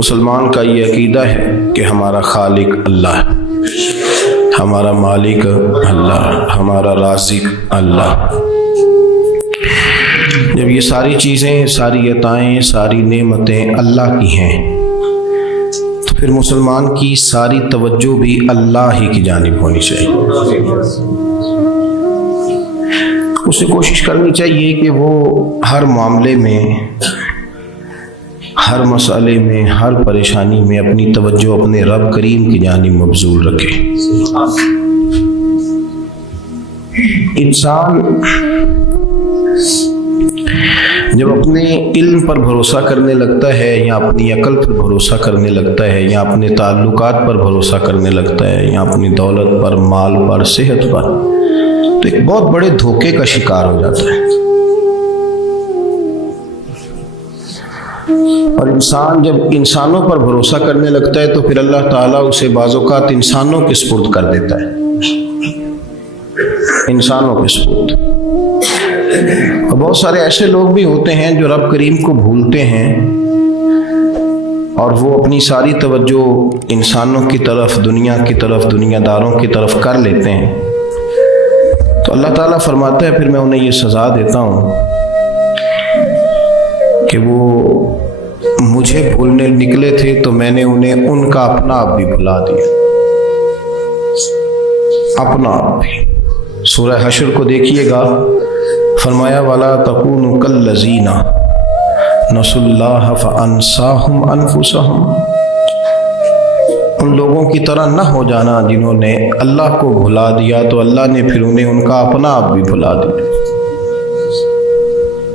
مسلمان کا یہ عقیدہ ہے کہ ہمارا خالق اللہ ہے، ہمارا مالک اللہ، ہمارا رازق اللہ۔ جب یہ ساری چیزیں، ساری عطائیں، ساری نعمتیں اللہ کی ہیں تو پھر مسلمان کی ساری توجہ بھی اللہ ہی کی جانب ہونی چاہیے۔ اسے کوشش کرنی چاہیے کہ وہ ہر معاملے میں، ہر مسئلے میں، ہر پریشانی میں اپنی توجہ اپنے رب کریم کی جانب مبذول رکھے۔ انسان جب اپنے علم پر بھروسہ کرنے لگتا ہے، یا اپنی عقل پر بھروسہ کرنے لگتا ہے، یا اپنے تعلقات پر بھروسہ کرنے لگتا ہے، یا اپنی دولت پر، مال پر، صحت پر، تو ایک بہت بڑے دھوکے کا شکار ہو جاتا ہے۔ اور انسان جب انسانوں پر بھروسہ کرنے لگتا ہے تو پھر اللہ تعالیٰ اسے بعض اوقات انسانوں کے سپرد کر دیتا ہے، انسانوں کے سپرد۔ اور بہت سارے ایسے لوگ بھی ہوتے ہیں جو رب کریم کو بھولتے ہیں اور وہ اپنی ساری توجہ انسانوں کی طرف، دنیا کی طرف، دنیا داروں کی طرف کر لیتے ہیں، تو اللہ تعالیٰ فرماتا ہے پھر میں انہیں یہ سزا دیتا ہوں کہ وہ مجھے بھولنے نکلے تھے تو میں نے انہیں ان کا اپنا آپ بھی بھلا دیا، اپنا آپ بھی۔ سورہ حشر کو دیکھیے گا، فرمایا وَلَا تَكُونُوا كَالَّذِينَ نَسُوا اللَّهَ فَأَنسَاهُمْ أَنفُسَهُمْ۔ ان لوگوں کی طرح نہ ہو جانا جنہوں نے اللہ کو بھلا دیا تو اللہ نے پھر انہیں ان کا اپنا آپ بھی بھلا دیا،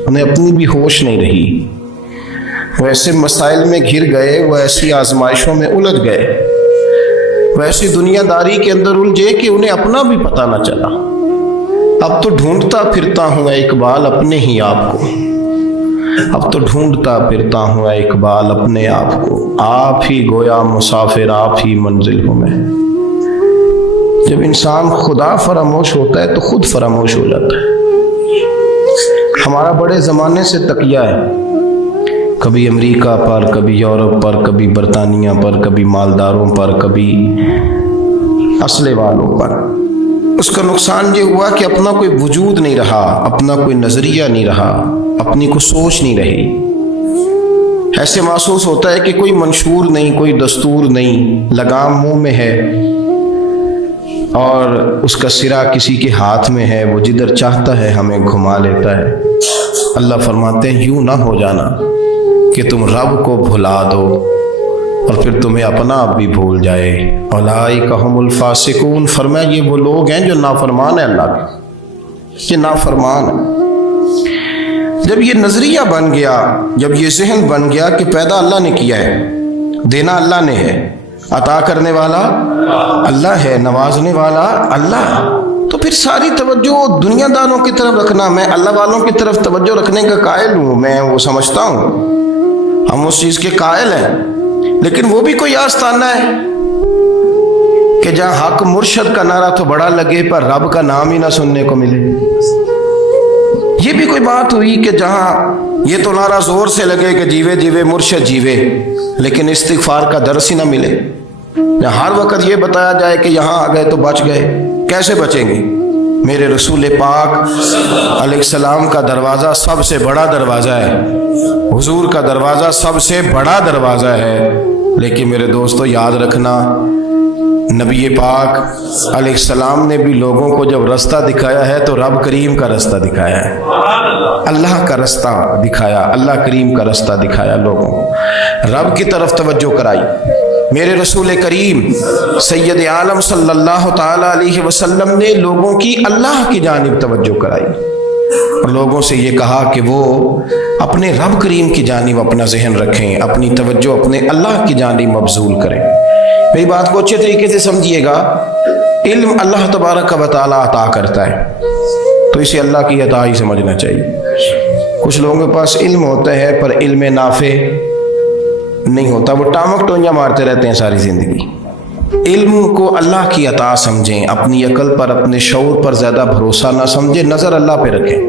انہیں اپنی بھی ہوش نہیں رہی، وہ ایسے مسائل میں گھر گئے، وہ ایسی آزمائشوں میں الجھ گئے، وہ ایسی دنیا داری کے اندر الجھے کہ انہیں اپنا بھی پتہ نہ چلا۔ اب تو ڈھونڈتا پھرتا ہوں اے اقبال اپنے ہی آپ کو، اب تو ڈھونڈتا پھرتا ہوں اے اقبال اپنے آپ کو، آپ ہی گویا مسافر، آپ ہی منزل ہوں میں۔ جب انسان خدا فراموش ہوتا ہے تو خود فراموش ہو جاتا ہے۔ ہمارا بڑے زمانے سے تکیہ ہے، کبھی امریکہ پر، کبھی یورپ پر، کبھی برطانیہ پر، کبھی مالداروں پر، کبھی اسلحے والوں پر۔ اس کا نقصان یہ ہوا کہ اپنا کوئی وجود نہیں رہا، اپنا کوئی نظریہ نہیں رہا، اپنی کوئی سوچ نہیں رہی۔ ایسے محسوس ہوتا ہے کہ کوئی منشور نہیں، کوئی دستور نہیں، لگام منہ میں ہے اور اس کا سرا کسی کے ہاتھ میں ہے، وہ جدھر چاہتا ہے ہمیں گھما لیتا ہے۔ اللہ فرماتے ہیں یوں نہ ہو جانا کہ تم رب کو بھلا دو اور پھر تمہیں اپنا آپ بھی بھول جائے۔ اولئک ھم الفاسقون، فرمایا یہ وہ لوگ ہیں جو نافرمان ہیں اللہ کے، یہ نافرمان ہیں۔ جب یہ نظریہ بن گیا، جب یہ ذہن بن گیا کہ پیدا اللہ نے کیا ہے، دینا اللہ نے ہے، عطا کرنے والا اللہ ہے، نوازنے والا اللہ، تو پھر ساری توجہ دنیا داروں کی طرف رکھنا، میں اللہ والوں کی طرف توجہ رکھنے کا قائل ہوں، میں وہ سمجھتا ہوں، ہم اس چیز کے قائل ہیں، لیکن وہ بھی کوئی آستانہ ہے کہ جہاں حق مرشد کا نعرہ تو بڑا لگے پر رب کا نام ہی نہ سننے کو ملے۔ یہ بھی کوئی بات ہوئی کہ جہاں یہ تو نعرہ زور سے لگے کہ جیوے جیوے مرشد جیوے، لیکن استغفار کا درس ہی نہ ملے۔ جہاں ہر وقت یہ بتایا جائے کہ یہاں آ گئے تو بچ گئے، کیسے بچیں گے؟ میرے رسول پاک علیہ السلام کا دروازہ سب سے بڑا دروازہ ہے، حضور کا دروازہ سب سے بڑا دروازہ ہے، لیکن میرے دوستو یاد رکھنا، نبی پاک علیہ السلام نے بھی لوگوں کو جب رستہ دکھایا ہے تو رب کریم کا رستہ دکھایا ہے، اللہ کا رستہ دکھایا، اللہ کریم کا رستہ دکھایا، لوگوں رب کی طرف توجہ کرائی۔ میرے رسول کریم سید عالم صلی اللہ تعالی علیہ وسلم نے لوگوں کی اللہ کی جانب توجہ کرائی اور لوگوں سے یہ کہا کہ وہ اپنے رب کریم کی جانب اپنا ذہن رکھیں، اپنی توجہ اپنے اللہ کی جانب مبذول کریں۔ میری بات کو اچھے طریقے سے سمجھیے گا، علم اللہ تبارک و تعالی عطا کرتا ہے تو اسے اللہ کی عطا ہی سمجھنا چاہیے۔ کچھ لوگوں کے پاس علم ہوتا ہے پر علم نافع نہیں ہوتا، وہ ٹامک ٹونجا مارتے رہتے ہیں ساری زندگی۔ علم کو اللہ کی عطا سمجھیں، اپنی عقل پر، اپنے شعور پر زیادہ بھروسہ نہ سمجھیں، نظر اللہ پہ رکھیں۔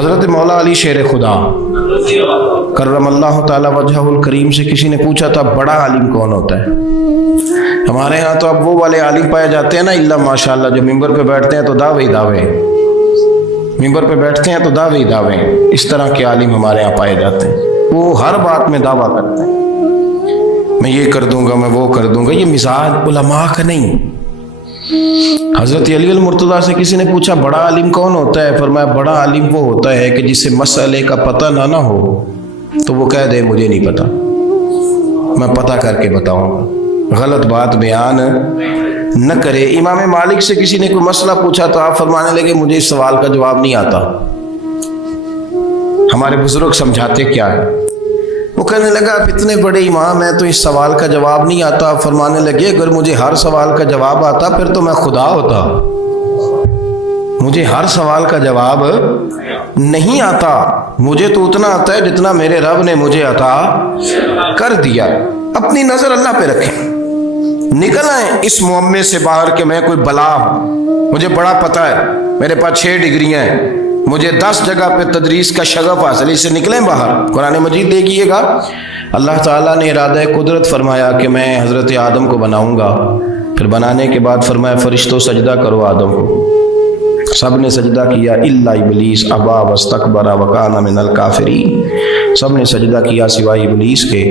حضرت مولا علی شیر خدا کرم اللہ تعالی وجہہ الکریم سے کسی نے پوچھا تھا بڑا عالم کون ہوتا ہے؟ ہمارے ہاں تو اب وہ والے عالم پائے جاتے ہیں نا اللہ ماشاءاللہ، جو ممبر پہ بیٹھتے ہیں تو دعوے ہی دعوے، ممبر پہ بیٹھتے ہیں تو دعوے ہی دعوے، اس طرح کے عالم ہمارے ہاں پائے جاتے ہیں۔ وہ ہر بات میں دعویٰ کرتے ہیں، میں یہ کر دوں گا، میں وہ کر دوں گا۔ یہ مزاج علماء کا نہیں۔ حضرت علی المرتضیٰ سے کسی نے پوچھا بڑا عالم کون ہوتا ہے؟ فرمایا بڑا عالم وہ ہوتا ہے کہ جسے مسئلے کا پتہ نہ ہو تو وہ کہہ دے مجھے نہیں پتا، میں پتہ کر کے بتاؤں گا، غلط بات بیان نہ کرے۔ امام مالک سے کسی نے کوئی مسئلہ پوچھا تو آپ فرمانے لگے مجھے اس سوال کا جواب نہیں آتا۔ ہمارے بزرگ سمجھاتے کیا ہے؟ وہ کہنے لگا آپ اتنے بڑے امام ہیں تو اس سوال کا جواب نہیں آتا۔ آپ فرمانے لگے اگر مجھے ہر سوال کا جواب آتا پھر تو میں خدا ہوتا۔ مجھے ہر سوال کا جواب نہیں آتا، مجھے تو اتنا آتا ہے جتنا میرے رب نے مجھے عطا کر دیا۔ اپنی نظر اللہ پہ رکھیں، نکل آئیں اس معمے سے باہر کہ میں کوئی بلا ہوں، مجھے بڑا پتہ ہے، میرے پاس 6 ڈگریاں ہیں، مجھے 10 جگہ پہ تدریس کا شغف حاصل، اس سے نکلیں باہر۔ قرآن مجید دیکھیے گا اللہ تعالیٰ نے ارادہ قدرت فرمایا کہ میں حضرت آدم کو بناؤں گا، پھر بنانے کے بعد فرمایا فرشتوں سجدہ کرو آدم کو، سب نے سجدہ کیا الا ابلیس ابا واستکبر وکان من الکافرین، سب نے سجدہ کیا سوائے ابلیس کے،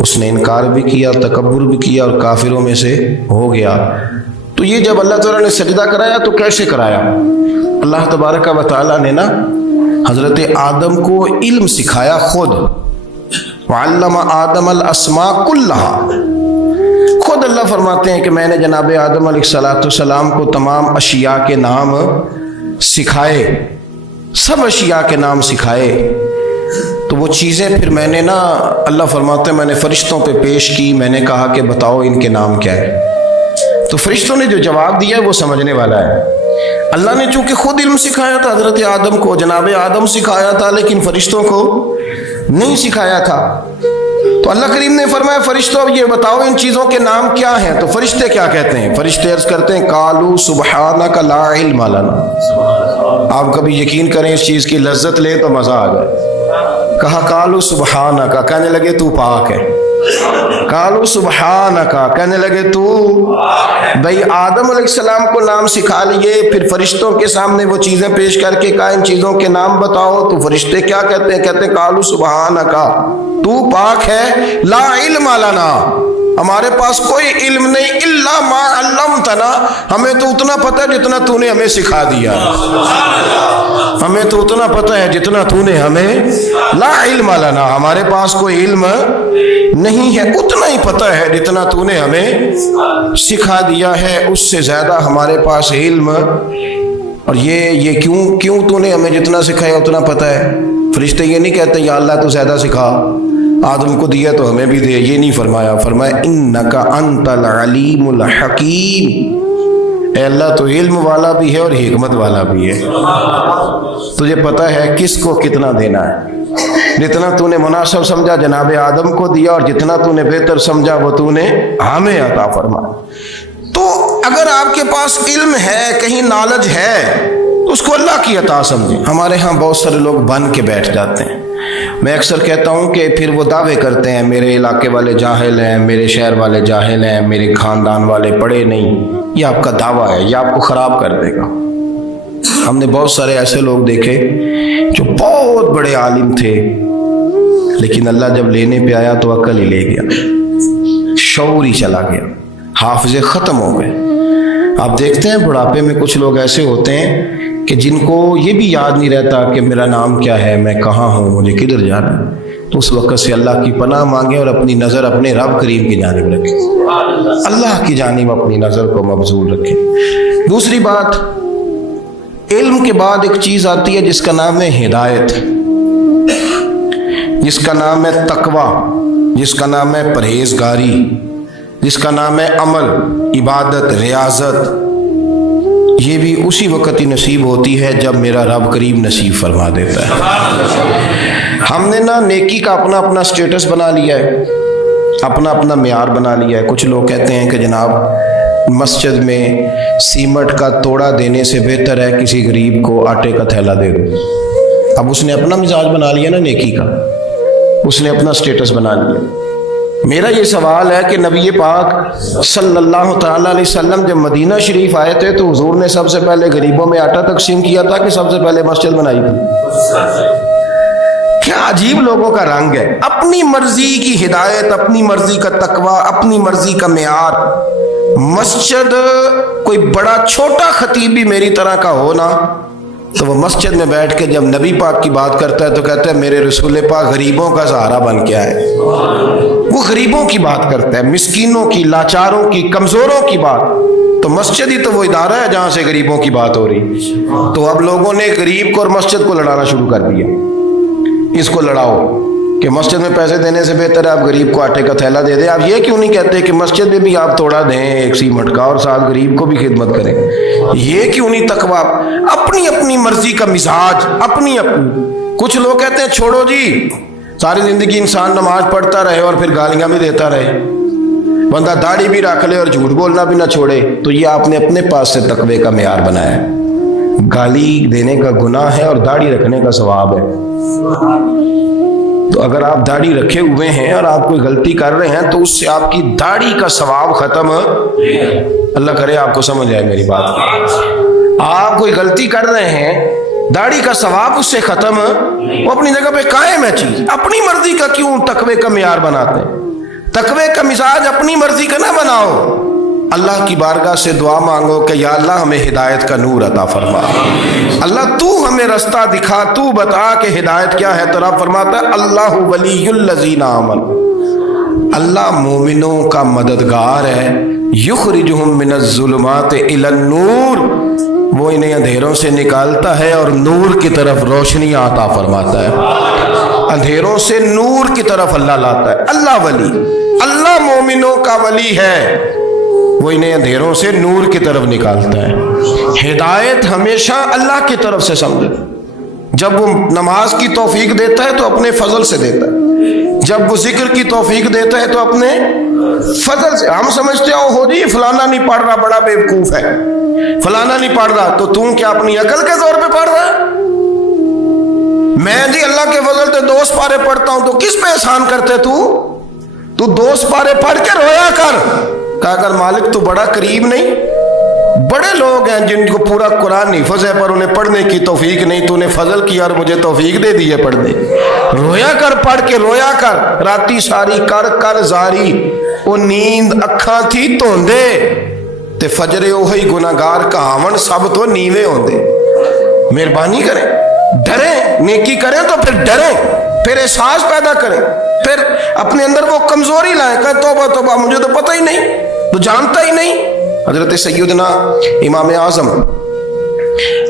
اس نے انکار بھی کیا، تکبر بھی کیا اور کافروں میں سے ہو گیا۔ تو یہ جب اللہ تعالیٰ نے سجدہ کرایا تو کیسے کرایا؟ اللہ تبارک و تعالیٰ نے نا حضرت آدم کو علم سکھایا خود، وعلم آدم الاسماء کلہا، خود اللہ فرماتے ہیں کہ میں نے جناب آدم علیہ السلام کو تمام اشیاء کے نام سکھائے، سب اشیاء کے نام سکھائے۔ تو وہ چیزیں پھر میں نے نا اللہ فرماتے ہیں میں نے فرشتوں پہ پیش کی، میں نے کہا کہ بتاؤ ان کے نام کیا ہے، تو فرشتوں نے جو جواب دیا ہے وہ سمجھنے والا ہے۔ اللہ نے چونکہ خود علم سکھایا تھا حضرت آدم کو، جناب آدم سکھایا تھا، لیکن فرشتوں کو نہیں سکھایا تھا۔ تو اللہ کریم نے فرمایا فرشتوں اب یہ بتاؤ ان چیزوں کے نام کیا ہیں؟ تو فرشتے کیا کہتے ہیں؟ فرشتے عرض کرتے ہیں قالوا سبحانک لا علم لنا۔ آپ کبھی یقین کریں اس چیز کی لذت لیں تو مزہ آ جائے۔ کہا قالوا سبحانک، کہنے لگے تو پاک ہے۔ قالوا سبحانک، کہنے لگے تو بھئی آدم علیہ السلام کو نام سکھا لیے، پھر فرشتوں کے سامنے وہ چیزیں پیش کر کے کہا ان چیزوں کے نام بتاؤ، تو فرشتے کیا کہتے ہیں؟ کہتے ہیں قالوا سبحانک، تو پاک ہے، لا علم لنا، ہمارے پاس کوئی علم نہیں، الا ما علمتنا، ہمیں تو اتنا پتہ ہے جتنا تو نے ہمیں سکھا دیا، ہمیں تو اتنا پتہ ہے جتنا تو نے ہمیں، لا علم لنا، ہمارے پاس کوئی علم نہیں ہے، اتنا ہی پتہ ہے جتنا تو نے ہمیں سکھا دیا ہے، اس سے زیادہ ہمارے پاس علم۔ اور یہ کیوں تو نے ہمیں جتنا سکھایا اتنا پتہ ہے؟ فرشتے یہ نہیں کہتے یا اللہ تو زیادہ سکھا، آدم کو دیا تو ہمیں بھی دے، یہ نہیں فرمایا، فرمایا انک انت العلیم الحکیم، اے اللہ تو علم والا بھی ہے اور حکمت والا بھی ہے، تجھے پتہ ہے کس کو کتنا دینا ہے، جتنا تو نے مناسب سمجھا جناب آدم کو دیا، اور جتنا تو نے بہتر سمجھا وہ تو نے ہمیں عطا فرمایا۔ تو اگر آپ کے پاس علم ہے، کہیں نالج ہے، تو اس کو اللہ کی عطا سمجھیں۔ ہمارے ہاں بہت سارے لوگ بن کے بیٹھ جاتے ہیں، میں اکثر کہتا ہوں کہ پھر وہ دعوے کرتے ہیں میرے علاقے والے جاہل ہیں، میرے شہر والے جاہل ہیں، میرے خاندان والے پڑھے نہیں۔ یہ آپ کا دعویٰ ہے، یہ آپ کو خراب کر دے گا۔ ہم نے بہت سارے ایسے لوگ دیکھے جو بہت بڑے عالم تھے، لیکن اللہ جب لینے پہ آیا تو عقل ہی لے گیا، شعور ہی چلا گیا، حافظے ختم ہو گئے۔ آپ دیکھتے ہیں بڑھاپے میں کچھ لوگ ایسے ہوتے ہیں کہ جن کو یہ بھی یاد نہیں رہتا کہ میرا نام کیا ہے، میں کہاں ہوں، مجھے کدھر جانا ہے۔ تو اس وقت سے اللہ کی پناہ مانگیں اور اپنی نظر اپنے رب کریم کی جانب رکھیں، اللہ کی جانب اپنی نظر کو مبذول رکھیں۔ دوسری بات، علم کے بعد ایک چیز آتی ہے جس کا نام ہے ہدایت، جس کا نام ہے تقوی، جس کا نام ہے پرہیزگاری، جس کا نام ہے عمل، عبادت، ریاضت۔ یہ بھی اسی وقت ہی نصیب ہوتی ہے جب میرا رب کریم نصیب فرما دیتا ہے۔ ہم نے نا نیکی کا اپنا اپنا سٹیٹس بنا لیا ہے، اپنا اپنا معیار بنا لیا ہے۔ کچھ لوگ کہتے ہیں کہ جناب مسجد میں سیمٹ کا توڑا دینے سے بہتر ہے کسی غریب کو آٹے کا تھیلا دے دو، اب اس نے اپنا مزاج بنا لیا نا نیکی کا، اس نے اپنا سٹیٹس بنا لیا۔ میرا یہ سوال ہے کہ نبی پاک صلی اللہ تعالیٰ علیہ وسلم جب مدینہ شریف آئے تھے تو حضور نے سب سے پہلے غریبوں میں آٹا تقسیم کیا تھا کہ سب سے پہلے مسجد بنائی تھی؟ کیا عجیب لوگوں کا رنگ ہے، اپنی مرضی کی ہدایت، اپنی مرضی کا تقوی، اپنی مرضی کا معیار۔ مسجد کوئی بڑا چھوٹا خطیب بھی میری طرح کا ہو نا تو وہ مسجد میں بیٹھ کے جب نبی پاک کی بات کرتا ہے تو کہتا ہے میرے رسول پاک غریبوں کا سہارا بن کے آئے۔ وہ غریبوں کی بات کرتا ہے، مسکینوں کی، لاچاروں کی، کمزوروں کی بات۔ تو مسجد ہی تو وہ ادارہ ہے جہاں سے غریبوں کی بات ہو رہی۔ تو اب لوگوں نے غریب کو اور مسجد کو لڑانا شروع کر دیا، اس کو لڑاؤ کہ مسجد میں پیسے دینے سے بہتر ہے آپ غریب کو آٹے کا تھیلا دے دیں۔ آپ یہ کیوں نہیں کہتے کہ مسجد میں بھی آپ تھوڑا دیں ایک سیمٹ کا اور ساتھ غریب کو بھی خدمت کریں؟ یہ کیوں نہیں تقویٰ؟ اپنی اپنی مرضی کا مزاج، اپنی اپنی۔ کچھ لوگ کہتے ہیں چھوڑو جی، ساری زندگی انسان نماز پڑھتا رہے اور پھر گالیاں بھی دیتا رہے، بندہ داڑھی بھی رکھ لے اور جھوٹ بولنا بھی نہ چھوڑے، تو یہ آپ نے اپنے پاس سے تقوی کا معیار بنایا ہے۔ گالی دینے کا گناہ ہے اور داڑھی رکھنے کا ثواب ہے۔ تو اگر آپ داڑھی رکھے ہوئے ہیں اور آپ کوئی غلطی کر رہے ہیں تو اس سے آپ کی داڑھی کا ثواب ختم، اللہ کرے آپ کو سمجھ آئے میری بات۔ آپ کوئی غلطی کر رہے ہیں، داڑھی کا ثواب اس سے ختم، وہ اپنی جگہ پہ قائم ہے چیز۔ اپنی مرضی کا کیوں تقوی کا معیار بناتے ہیں؟ تقوی کا مزاج اپنی مرضی کا نہ بناؤ۔ اللہ کی بارگاہ سے دعا مانگو کہ یا اللہ ہمیں ہدایت کا نور عطا فرما، اللہ تو ہمیں رستہ دکھا، تو بتا کہ ہدایت کیا ہے۔ تو رب فرماتا ہے اللہ ولی الذین آمنوا، اللہ مومنوں کا مددگار ہے، یخرجہم من الظلمات الی النور، وہ انہیں اندھیروں سے نکالتا ہے اور نور کی طرف روشنی عطا فرماتا ہے۔ اندھیروں سے نور کی طرف اللہ لاتا ہے۔ اللہ ولی، اللہ مومنوں کا ولی ہے، وہ انہیں اندھیروں سے نور کی طرف نکالتا ہے۔ ہدایت ہمیشہ اللہ کی طرف سے سمجھے۔ جب وہ نماز کی توفیق دیتا ہے تو اپنے فضل سے دیتا ہے، جب وہ ذکر کی توفیق دیتا ہے تو اپنے فضل سے۔ ہم سمجھتے ہو جی فلانا نہیں پڑھ رہا بڑا بیوقوف ہے، فلانا نہیں پڑھ رہا، تو تم کیا اپنی عقل کے زور پہ پڑھ رہا ہے؟ میں جی اللہ کے فضل سے 2 پارے پڑھتا ہوں، تو کس پہ احسان کرتے تو 2 پارے پڑھ کے رویا کر، کہا کر مالک تو بڑا قریب نہیں۔ بڑے لوگ ہیں جن کو پورا قرآن حفظ ہے پر انہیں پڑھنے کی توفیق نہیں، تو انہیں فضل کیا اور مجھے توفیق دے دی ہے پڑھنے۔ رویا کر، پڑھ کے رویا کر، راتی ساری کر کر زاری، وہ نیند اکھاں تھی توندے تے فجرے اوہی گناہگار کہاون سب تو نیوے ہوندے۔ مہربانی کریں، ڈریں، نیکی کریں تو پھر ڈریں، پھر احساس پیدا کریں، پھر اپنے اندر وہ کمزوری لائیں کہ توبہ توبہ مجھے تو پتہ ہی نہیں، تو جانتا ہی نہیں۔ حضرت سیدنا امام اعظم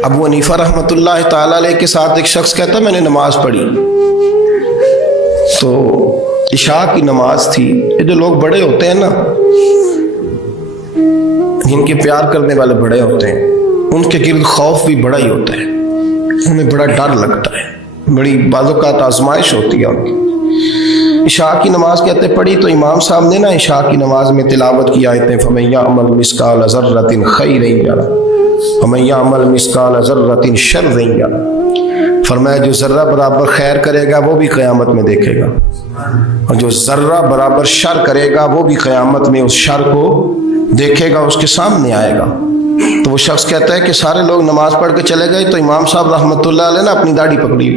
ابو حنیفہ رحمۃ اللہ تعالیٰ علیہ کے ساتھ ایک شخص کہتا میں نے نماز پڑھی، تو عشاء کی نماز تھی۔ یہ جو لوگ بڑے ہوتے ہیں نا، جن کے پیار کرنے والے بڑے ہوتے ہیں، ان کے گرد خوف بھی بڑا ہی ہوتا ہے، انہیں بڑا ڈر لگتا ہے، بڑی بعض اوقات آزمائش ہوتی ہے ان کی۔ عشاء کی نماز کہتے پڑھی تو امام صاحب نے نا عشاء کی نماز میں تلاوت کی آیتیں فَمَن يَعْمَلْ مِثْقَالَ ذَرَّةٍ خَيْرًا يَرَهُ وَمَن يَعْمَلْ مِثْقَالَ ذَرَّةٍ شَرًّا يَرَهُ، فرمایا جو ذرہ برابر خیر کرے گا وہ بھی قیامت میں دیکھے گا، اور جو ذرہ برابر شر کرے گا وہ بھی قیامت میں اس شر کو دیکھے گا، اس کے سامنے آئے گا۔ تو وہ شخص کہتا ہے کہ سارے لوگ نماز پڑھ کے چلے گئے تو امام صاحب رحمۃ اللہ علیہ نے اپنی داڑھی پکڑی،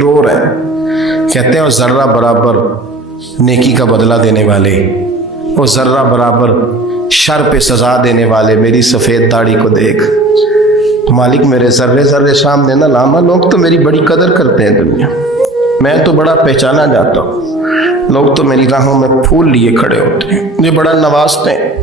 رو رہے ہیں، کہتے ہیں وہ ذرہ برابر نیکی کا بدلہ دینے والے، وہ ذرہ برابر شر پہ سزا دینے والے میری سفید داڑھی کو دیکھ، مالک میرے ذرے ذرے سامنے نہ لاما، لوگ تو میری بڑی قدر کرتے ہیں دنیا، میں تو بڑا پہچانا جاتا ہوں، لوگ تو میری راہوں میں پھول لیے کھڑے ہوتے ہیں، مجھے بڑا نوازتے ہیں۔